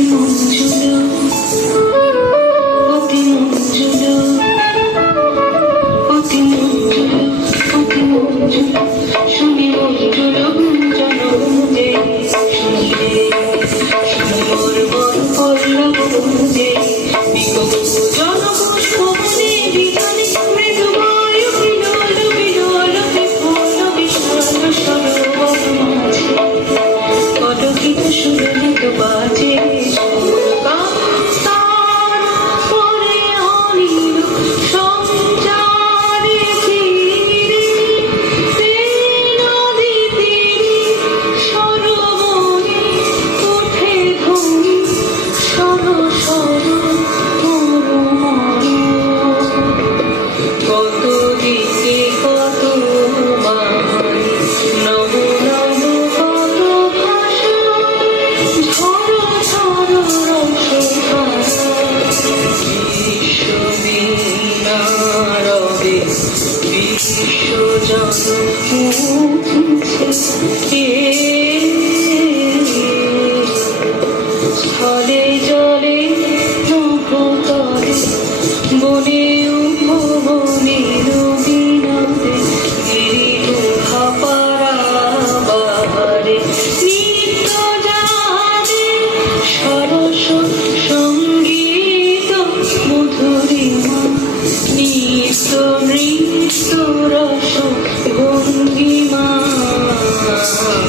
你不说。বিশ্বজন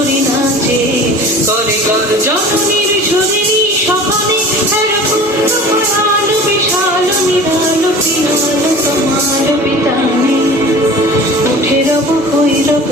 করে নাচে করে গর জন্মের শরীরই সকালে এরকম আলো বিশাল নিরালো পিয়ালো তোমার পিতানি উঠে রব হই রব